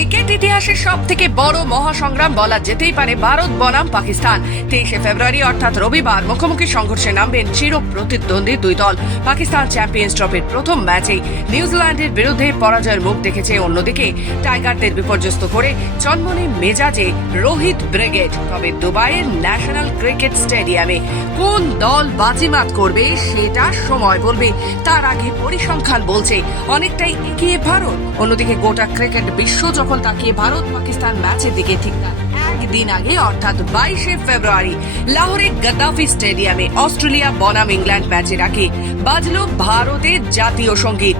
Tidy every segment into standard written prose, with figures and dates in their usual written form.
Cricket ইতিহাসের সব থেকে বড় মহাসংগ্রাম বলা যেতেই পারে ভারত বনাম পাকিস্তান। 23শে ফেব্রুয়ারি অর্থাৎ রবিবার মুখোমুখি সংঘর্ষে নামবেন চির প্রতিদ্বন্দ্বী দুই দল। পাকিস্তান চ্যাম্পিয়ন্স ট্রফির প্রথম ম্যাচেই নিউজিল্যান্ডের বিরুদ্ধে পরাজয়ের মুখ দেখেছে, অন্যদিকে টাইগারদের বিপর্যস্ত করে চনমনে মেজাজে রোহিত ব্রিগেড। তবে দুবাইয়ের ন্যাশনাল ক্রিকেট স্টেডিয়ামে কোন দল বাজিমাত করবে সেটা সময় বলবে। তার আগে পরিসংখ্যান বলছে অনেকটাই এগিয়ে ভারত। অন্যদিকে গোটা ক্রিকেট বিশ্ব যখন তাকিয়ে ভারত পাকিস্তান ম্যাচের দিকে, ঠিক তার একদিন আগে অর্থাৎ 22শে ফেব্রুয়ারি লাহোরে গাদ্দাফি স্টেডিয়ামে অস্ট্রেলিয়া বনাম ইংল্যান্ড ম্যাচের আগে বাজলো ভারতের জাতীয় সঙ্গীত।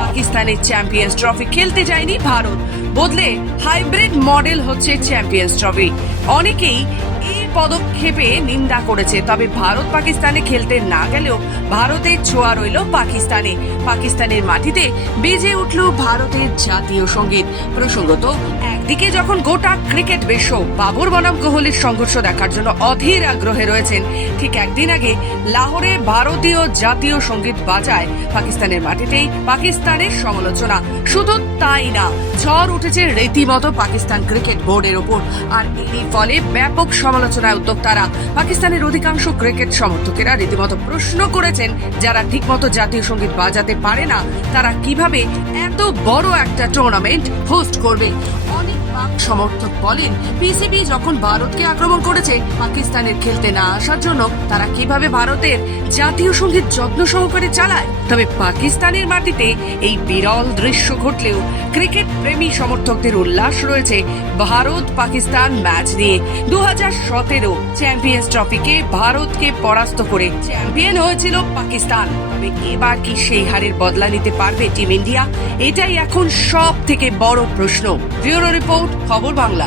পাকিস্তানের চ্যাম্পিয়ন্স ট্রফি খেলতে যায়নি ভারত, বদলে হাইব্রিড মডেল হচ্ছে চ্যাম্পিয়ন্স ট্রফি। অনেকেই এই পদক্ষেপে নিন্দা করেছে, তবে ভারত পাকিস্তানে খেলতে না গেলেও ভারতের ছোঁয়া রইল পাকিস্তানে। পাকিস্তানের মাটিতে বেজে উঠল ভারতের জাতীয় সঙ্গীত। প্রসঙ্গত, একদিকে যখন গোটা ক্রিকেট বিশ্ব বাবর বনাম কোহলির সংঘর্ষ দেখার জন্য অধীর আগ্রহে রয়েছেন, ঠিক একদিন আগে লাহোরে ভারতীয় জাতীয় সঙ্গীত বাজায় পাকিস্তানের মাটিতেই পাকিস্তানের সমালোচনা। শুধু তাই না, ঝড় উঠেছে রীতিমতো পাকিস্তান ক্রিকেট বোর্ডের ওপর। আর এরই ফলে ব্যাপক সমালোচনায় উদ্যোক্তারা। পাকিস্তানের অধিকাংশ ক্রিকেট সমর্থকেরা রীতিমতো প্রশ্ন করেছেন, যারা ঠিকমতো জাতীয় সঙ্গীত বাজাতে পারে না তারা কিভাবে এত বড় একটা টুর্নামেন্ট হোস্ট করবে। অনেক পাক সমর্থক বলেন, পিসিবি যখন ভারতকে আক্রমণ করেছে পাকিস্তানের খেলতে না আসার জন্য, তারা কিভাবে ভারতের জাতীয় সঙ্গীত যত্ন সহকারে চালায়। তবে পাকিস্তানের মাটিতে এই বিরল দৃশ্য ঘটলেও ক্রিকেট প্রেমী সমর্থকদের উল্লাস রয়েছে ভারত পাকিস্তান ম্যাচ নিয়ে। 2017 চ্যাম্পিয়ন্স ট্রফিকে ভারতকে পরাস্ত করে চ্যাম্পিয়ন হয়েছিল পাকিস্তান। তবে এবার কি সেই হারের বদলা নিতে পারবে টিম ইন্ডিয়া? এটাই এখন সব থেকে বড় প্রশ্ন। ব্যুরো রিপোর্ট, খবর বাংলা।